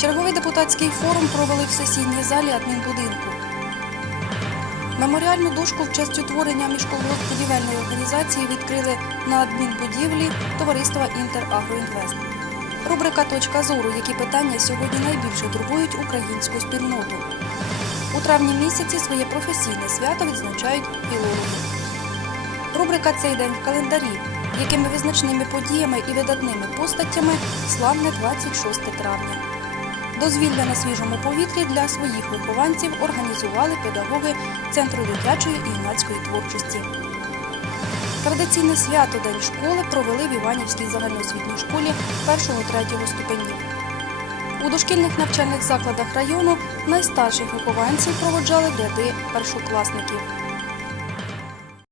Депутатський форум провели в сесійній залі адмінбудинку. Меморіальну дошку в честь утворення міжколгоспбудівельної організації відкрили на адмінбудівлі товариства «Інтерагроінвест». Рубрика Точка зору, які питання сьогодні найбільше турбують українську спільноту. У травні місяці своє професійне свято відзначають філологи. Рубрика Цей день в календарі, якими визначними подіями і видатними постаттями славне 26 травня. Дозвілля на свіжому повітрі для своїх вихованців організували педагоги Центру дитячої і юнацької творчості. Традиційне свято День школи провели в Іванівській загальноосвітній школі 1-3 ступенів. У дошкільних навчальних закладах району найстарших вихованців проводжали ряди першокласників.